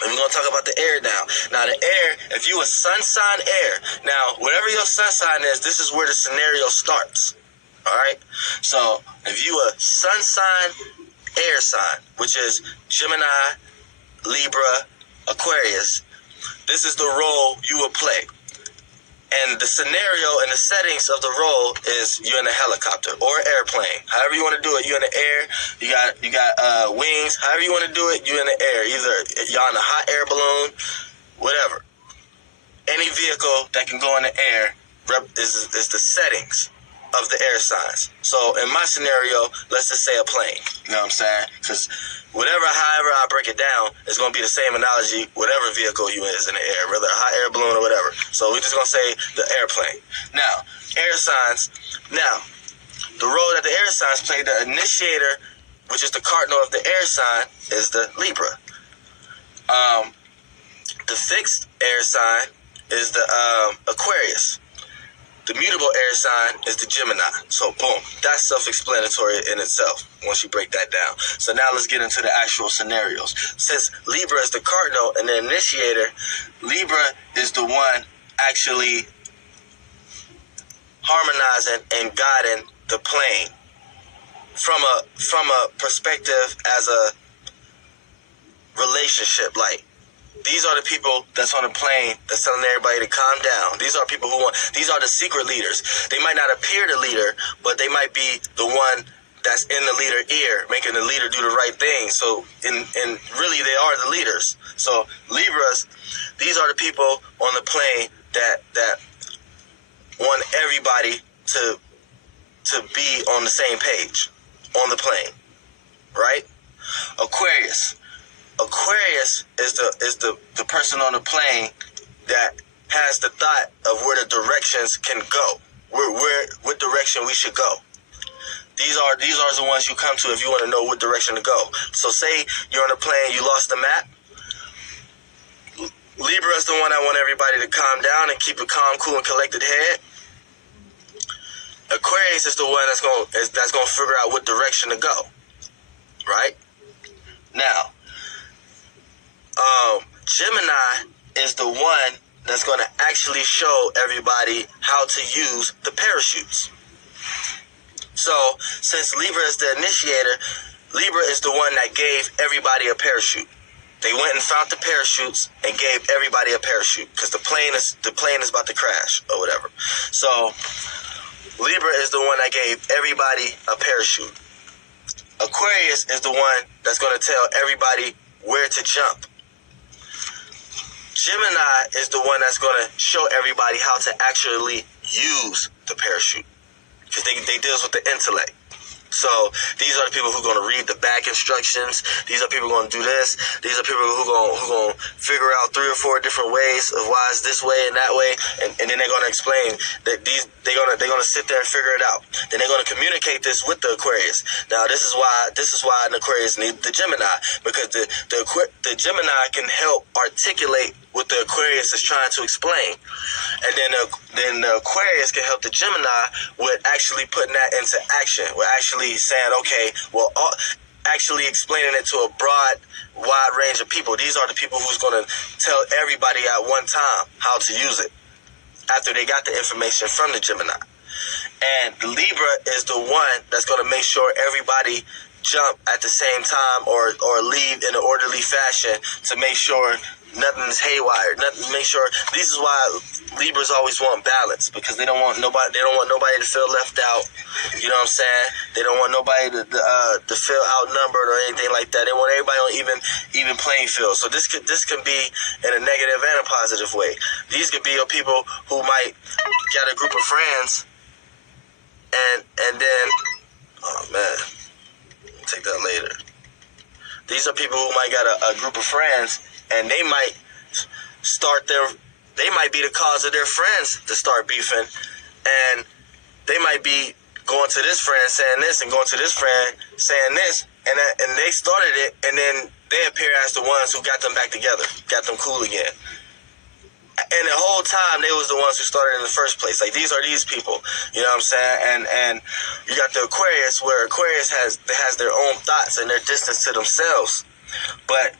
And we're going to talk about the air now. Now, the air, if you a sun sign air, now, whatever your sun sign is, this is where the scenario starts. All right? So, if you a sun sign air sign, which is Gemini, Libra, Aquarius, this is the role you will play. And the scenario and the settings of the role is you're in a helicopter or airplane. However you want to do it, you're in the air. You got wings. However you want to do it, you're in the air. Either you're on a hot air balloon, whatever. Any vehicle that can go in the air is the settings of the air signs. So in my scenario, let's just say a plane. You know what I'm saying? Because however I break it down, it's going to be the same analogy, whatever vehicle you is in the air, whether a hot air balloon or whatever. So we're just going to say the airplane. Now, air signs. Now, the role that the air signs play, the initiator, which is the cardinal of the air sign, is the Libra. The fixed air sign is the Aquarius. The mutable air sign is the Gemini. So, boom, that's self-explanatory in itself once you break that down. So now let's get into the actual scenarios. Since Libra is the cardinal and the initiator, Libra is the one actually harmonizing and guiding the plane from a perspective as a relationship, like. These are the people that's on the plane that's telling everybody to calm down. These are people these are the secret leaders. They might not appear the leader, but they might be the one that's in the leader ear, making the leader do the right thing. So, and really they are the leaders. So, Libras, these are the people on the plane that want everybody to be on the same page on the plane, right? Aquarius is the person on the plane that has the thought of where the directions can go, what direction we should go. These are the ones you come to if you want to know what direction to go. So say you're on a plane, you lost the map. Libra is the one that want everybody to calm down and keep a calm, cool, and collected head. Aquarius is the one that's gonna figure out what direction to go, right? Now, Gemini is the one that's going to actually show everybody how to use the parachutes. So, since Libra is the initiator, Libra is the one that gave everybody a parachute. They went and found the parachutes and gave everybody a parachute because the plane is about to crash or whatever. So, Libra is the one that gave everybody a parachute. Aquarius is the one that's going to tell everybody where to jump. Gemini is the one that's going to show everybody how to actually use the parachute because they deals with the intellect. So these are the people who are going to read the back instructions. These are people who are going to do this. These are people who are going to figure out 3 or 4 different ways of why it's this way and that way, and then they're going to explain that they're going to sit there and figure it out. Then they're going to communicate this with the Aquarius. Now this is why an Aquarius need the Gemini, because the Gemini can help articulate what the Aquarius is trying to explain, and then the Aquarius can help the Gemini with actually putting that into action. We're actually saying, okay, well, actually explaining it to a wide range of people. These are the people who's going to tell everybody at one time how to use it after they got the information from the Gemini. And the Libra is the one that's going to make sure everybody jump at the same time or leave in an orderly fashion to make sure nothing's haywire. Make sure. This is why Libras always want balance, because they don't want nobody. They don't want nobody to feel left out. You know what I'm saying? They don't want nobody to feel outnumbered or anything like that. They want everybody on even playing field. So this can be in a negative and a positive way. These could be your people who might get a group of friends, and then, oh man, I'll take that later. These are people who might got a group of friends, and they might they might be the cause of their friends to start beefing, and they might be going to this friend saying this and going to this friend saying this, and they started it, and then they appear as the ones who got them back together, got them cool again. And the whole time, they was the ones who started in the first place. Like, these are these people, you know what I'm saying? And you got the Aquarius, where Aquarius has their own thoughts and their distance to themselves. But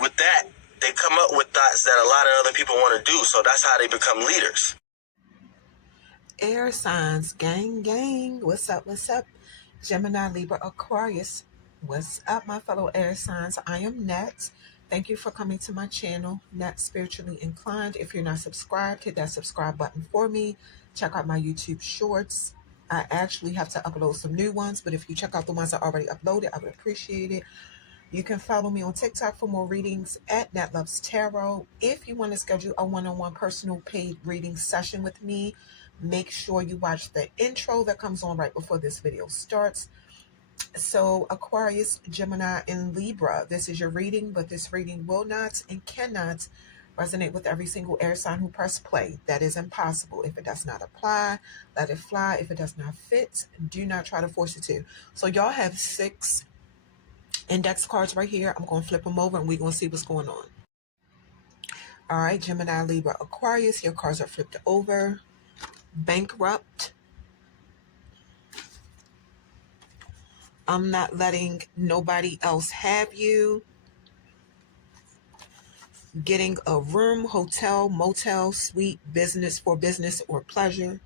with that, they come up with thoughts that a lot of other people want to do. So that's how they become leaders. Air signs, gang. What's up? Gemini, Libra, Aquarius. What's up, my fellow air signs? I am Net. Thank you for coming to my channel, Net Spiritually Inclined. If you're not subscribed, hit that subscribe button for me. Check out my YouTube shorts. I actually have to upload some new ones, but if you check out the ones I already uploaded, I would appreciate it. You can follow me on TikTok for more readings at Net Loves Tarot. If you want to schedule a one-on-one personal paid reading session with me, make sure you watch the intro that comes on right before this video starts. So Aquarius, Gemini, and Libra, this is your reading, but this reading will not and cannot resonate with every single air sign who press play. That is impossible. If it does not apply, let it fly. If it does not fit, do not try to force it to. So y'all have 6 index cards right here. I'm going to flip them over and we're going to see what's going on. All right, Gemini, Libra, Aquarius, your cards are flipped over. Bankrupt. I'm not letting nobody else have you. Getting a room, hotel, motel, suite, business for business or pleasure.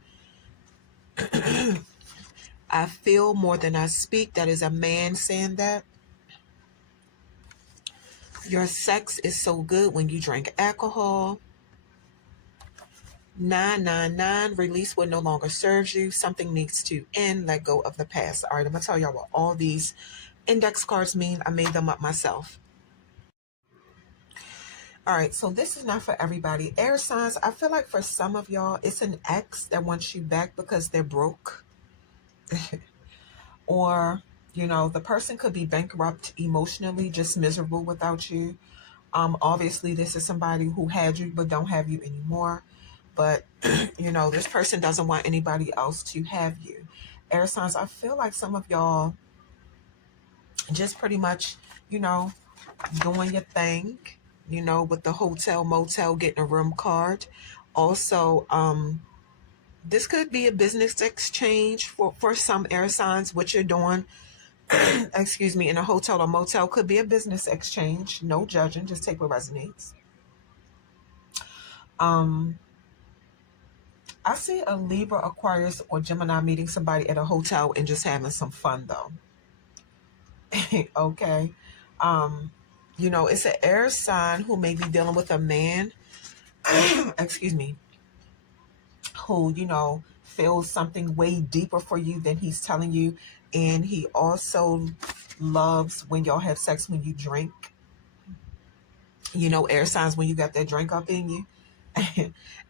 I feel more than I speak. That is a man saying that. Your sex is so good when you drink alcohol. 999, release what no longer serves you. Something needs to end. Let go of the past. All right, I'm going to tell y'all what all these index cards mean. I made them up myself. All right, so this is not for everybody. Air signs, I feel like for some of y'all, it's an ex that wants you back because they're broke. Or, you know, the person could be bankrupt emotionally, just miserable without you. Obviously, this is somebody who had you but don't have you anymore. But, you know, this person doesn't want anybody else to have you. Air signs, I feel like some of y'all just pretty much, you know, doing your thing, you know, with the hotel, motel, getting a room card. Also, this could be a business exchange for some air signs. What you're doing, excuse me, in a hotel or motel could be a business exchange. No judging, just take what resonates. I see a Libra, Aquarius, or Gemini meeting somebody at a hotel and just having some fun, though. Okay. You know, it's an air sign who may be dealing with a man, excuse me, who, you know, feels something way deeper for you than he's telling you. And he also loves when y'all have sex when you drink. You know, air signs when you got that drink up in you.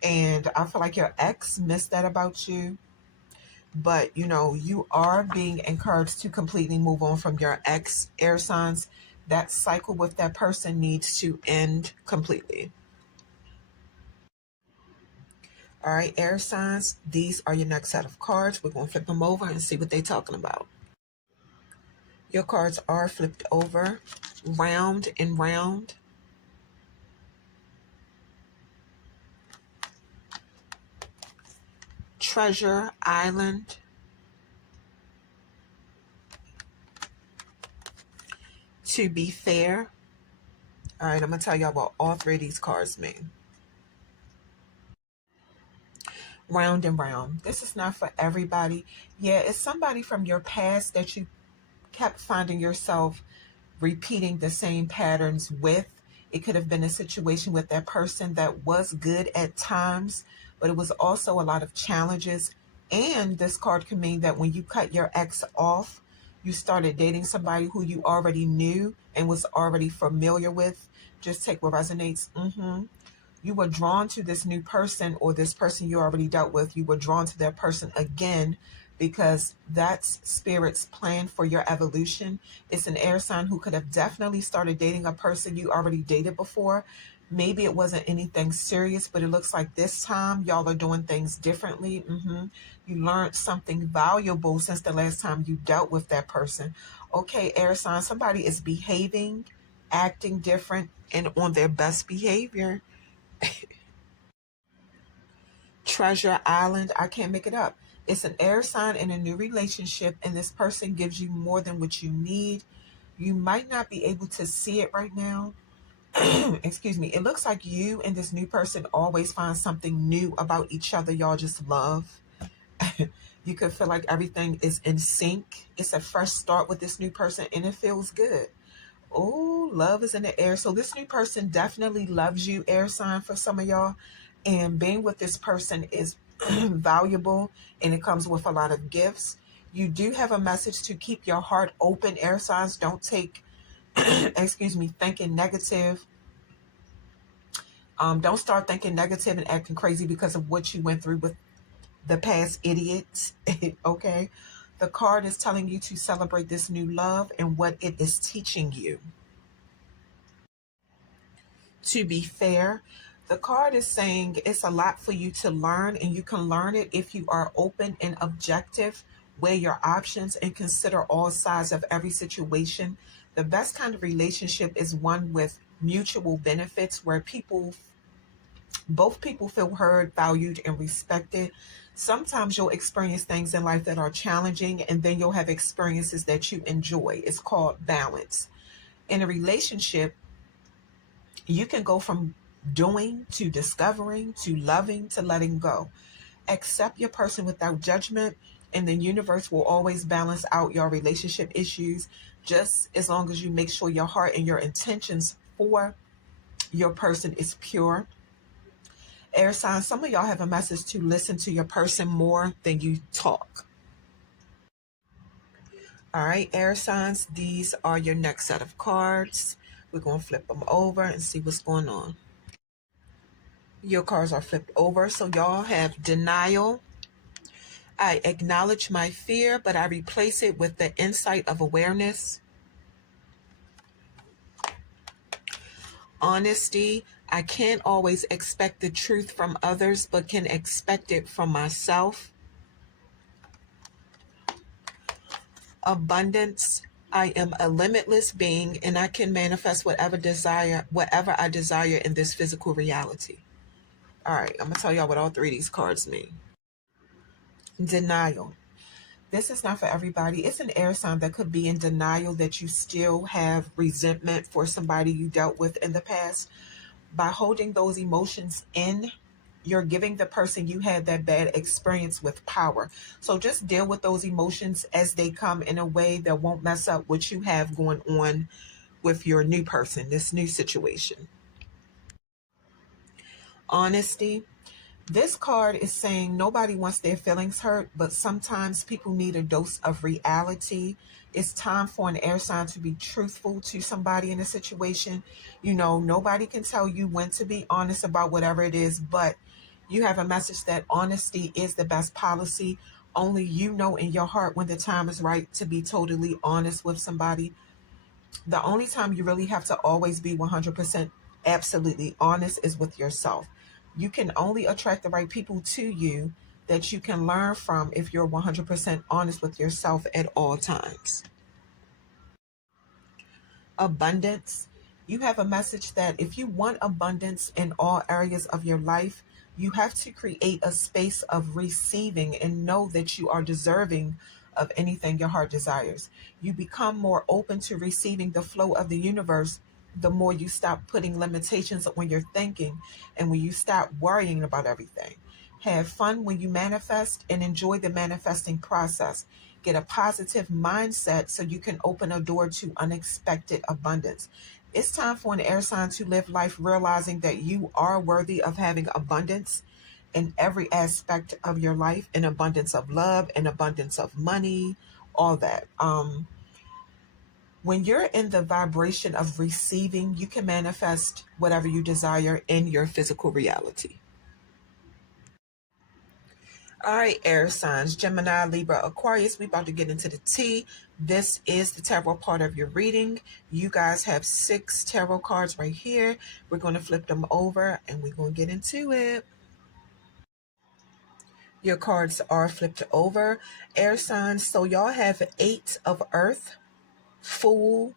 And I feel like your ex missed that about you. But, you know, you are being encouraged to completely move on from your ex, air signs. That cycle with that person needs to end completely. All right, air signs, these are your next set of cards. We're going to flip them over and see what they're talking about. Your cards are flipped over, round and round. Treasure Island. To be fair. All right, I'm going to tell y'all what all 3 of these cards mean. round and round. This is not for everybody. Yeah, it's somebody from your past that you kept finding yourself repeating the same patterns with. It could have been a situation with that person that was good at times, but it was also a lot of challenges. And this card can mean that when you cut your ex off, you started dating somebody who you already knew and was already familiar with. Just take what resonates. You were drawn to this new person, or this person you already dealt with. You were drawn to that person again because that's spirit's plan for your evolution. It's an air sign who could have definitely started dating a person you already dated before. Maybe it wasn't anything serious, but it looks like this time y'all are doing things differently. You learned something valuable since the last time you dealt with that person. Okay, air sign, somebody is behaving, acting different, and on their best behavior. Treasure Island, I can't make it up. It's an air sign in a new relationship, and this person gives you more than what you need. You might not be able to see it right now. Excuse me. It looks like you and this new person always find something new about each other y'all just love. You could feel like everything is in sync. It's a fresh start with this new person, and it feels good. Oh, love is in the air. So this new person definitely loves you, air sign, for some of y'all. And being with this person is valuable, and it comes with a lot of gifts. You do have a message to keep your heart open, air signs. Don't take, excuse me, thinking negative. Don't start thinking negative and acting crazy because of what you went through with the past idiots. Okay. The card is telling you to celebrate this new love and what it is teaching you. To be fair, the card is saying it's a lot for you to learn, and you can learn it if you are open and objective, weigh your options, and consider all sides of every situation. The best kind of relationship is one with mutual benefits, where both people feel heard, valued, and respected. Sometimes you'll experience things in life that are challenging, and then you'll have experiences that you enjoy. It's called balance. In a relationship, you can go from doing to discovering to loving to letting go. Accept your person without judgment, and the universe will always balance out your relationship issues, just as long as you make sure your heart and your intentions for your person is pure. Air signs, some of y'all have a message to listen to your person more than you talk. All right, air signs, these are your next set of cards. We're going to flip them over and see what's going on. Your cards are flipped over. So y'all have denial. I acknowledge my fear, but I replace it with the insight of awareness. Honesty. I can't always expect the truth from others, but can expect it from myself. Abundance. I am a limitless being, and I can manifest whatever I desire in this physical reality. All right, I'm going to tell y'all what all three of these cards mean. Denial. This is not for everybody. It's an air sign that could be in denial that you still have resentment for somebody you dealt with in the past. By holding those emotions in, you're giving the person you had that bad experience with power. So just deal with those emotions as they come in a way that won't mess up what you have going on with your new person, this new situation. Honesty. This card is saying nobody wants their feelings hurt, but sometimes people need a dose of reality. It's time for an air sign to be truthful to somebody in a situation. You know, nobody can tell you when to be honest about whatever it is, but you have a message that honesty is the best policy. Only you know in your heart when the time is right to be totally honest with somebody. The only time you really have to always be 100% absolutely honest is with yourself. You can only attract the right people to you that you can learn from if you're 100% honest with yourself at all times. Abundance. You have a message that if you want abundance in all areas of your life, you have to create a space of receiving and know that you are deserving of anything your heart desires. You become more open to receiving the flow of the universe the more you stop putting limitations on your thinking, and when you stop worrying about everything. Have fun when you manifest and enjoy the manifesting process. Get a positive mindset so you can open a door to unexpected abundance. It's time for an air sign to live life realizing that you are worthy of having abundance in every aspect of your life, an abundance of love, an abundance of money, all that. When you're in the vibration of receiving, you can manifest whatever you desire in your physical reality. All right, air signs, Gemini, Libra, Aquarius. We about to get into the tea. This is the tarot part of your reading. You guys have 6 tarot cards right here. We're going to flip them over and we're going to get into it. Your cards are flipped over. Air signs. So y'all have 8 of earth, Fool,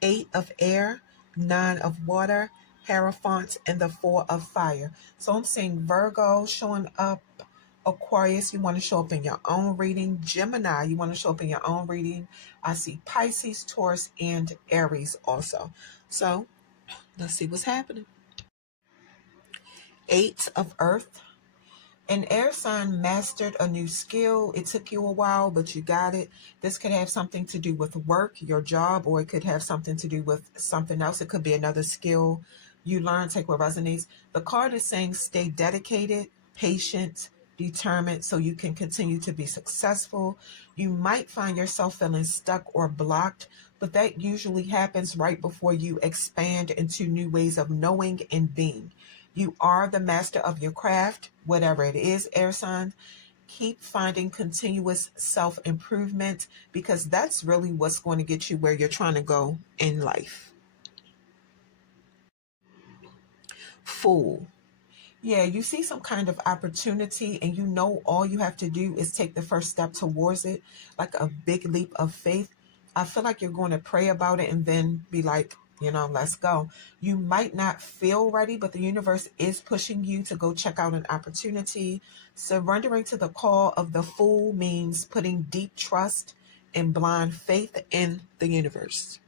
8 of air, 9 of water, Hierophant, and the 4 of fire. So I'm seeing Virgo showing up. Aquarius, you want to show up in your own reading. Gemini, you want to show up in your own reading. I see Pisces, Taurus, and Aries also. So let's see what's happening. 8 of earth. An air sign mastered a new skill. It took you a while, but you got it. This could have something to do with work, your job, or it could have something to do with something else. It could be another skill you learn, take what resonates. The card is saying stay dedicated, patient, determined so you can continue to be successful. You might find yourself feeling stuck or blocked, but that usually happens right before you expand into new ways of knowing and being. You are the master of your craft, whatever it is, air sign. Keep finding continuous self-improvement because that's really what's going to get you where you're trying to go in life. Fool. Yeah, you see some kind of opportunity and you know all you have to do is take the first step towards it, like a big leap of faith. I feel like you're going to pray about it and then be like, let's go. You might not feel ready, but the universe is pushing you to go check out an opportunity. Surrendering to the call of the Fool means putting deep trust and blind faith in the universe.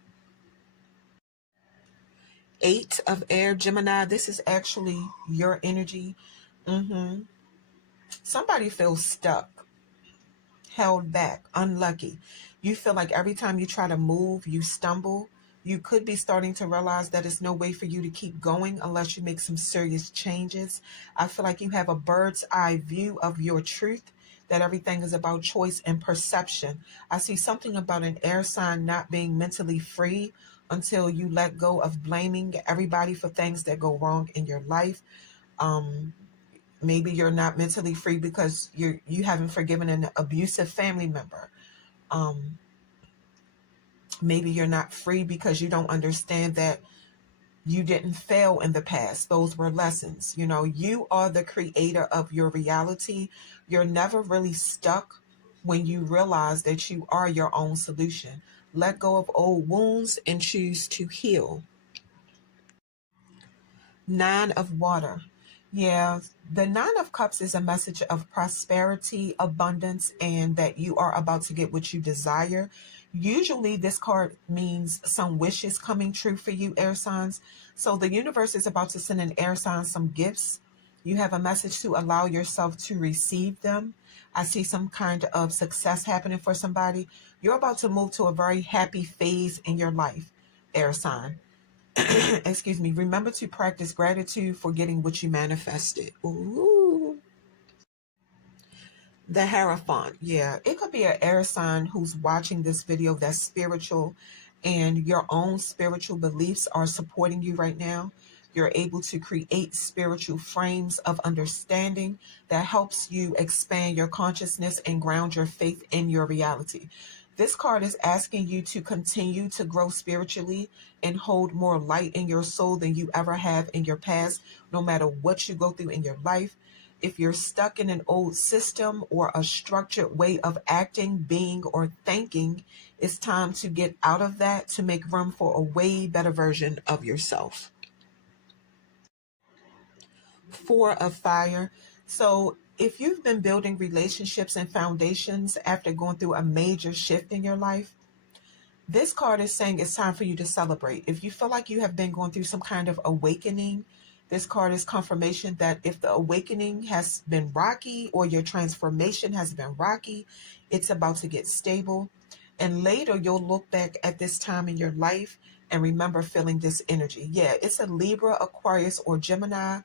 8 of air, Gemini. This is actually your energy. Somebody feels stuck, held back, unlucky. You feel like every time you try to move, you stumble. You could be starting to realize that it's no way for you to keep going unless you make some serious changes. I feel like you have a bird's eye view of your truth, that everything is about choice and perception. I see something about an air sign not being mentally free until you let go of blaming everybody for things that go wrong in your life. Maybe you're not mentally free because you haven't forgiven an abusive family member. Maybe you're not free because you don't understand that you didn't fail in the past. Those were lessons. You are the creator of your reality. You're never really stuck when you realize that you are your own solution. Let go of old wounds and choose to heal. 9 of water. Yeah, the 9 of cups is a message of prosperity, abundance, and that you are about to get what you desire. Usually this card means some wishes coming true for you, air signs. So the universe is about to send an air sign some gifts. You have a message to allow yourself to receive them. I see some kind of success happening for somebody. You're about to move to a very happy phase in your life, air sign. Excuse me. Remember to practice gratitude for getting what you manifested. Ooh. The Hierophant. Yeah, it could be an air sign who's watching this video that's spiritual and your own spiritual beliefs are supporting you right now. You're able to create spiritual frames of understanding that helps you expand your consciousness and ground your faith in your reality. This card is asking you to continue to grow spiritually and hold more light in your soul than you ever have in your past, no matter what you go through in your life. If you're stuck in an old system or a structured way of acting, being, or thinking, it's time to get out of that to make room for a way better version of yourself. 4 of fire. So if you've been building relationships and foundations after going through a major shift in your life, this card is saying it's time for you to celebrate. If you feel like you have been going through some kind of awakening, This card is confirmation that if the awakening has been rocky or your transformation has been rocky, it's about to get stable. And later you'll look back at this time in your life and remember feeling this energy. Yeah, it's a Libra, Aquarius, or Gemini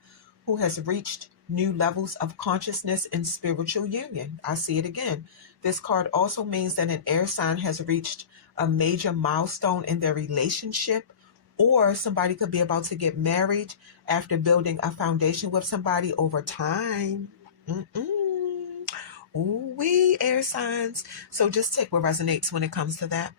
who has reached new levels of consciousness and spiritual union. I see it again. This card also means that an air sign has reached a major milestone in their relationship, or somebody could be about to get married after building a foundation with somebody over time. Ooh, we air signs. So just take what resonates when it comes to that.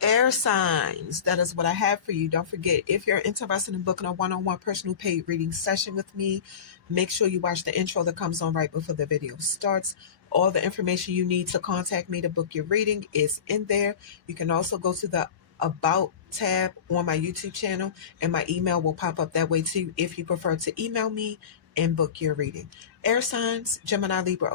Air signs, that is what I have for you. Don't forget, if you're interested in booking a one-on-one personal paid reading session with me, make sure you watch the intro that comes on right before the video starts. All the information you need to contact me to book your reading is in there. You can also go to the About tab on my YouTube channel, and my email will pop up that way too if you prefer to email me and book your reading. Air signs, Gemini, Libra,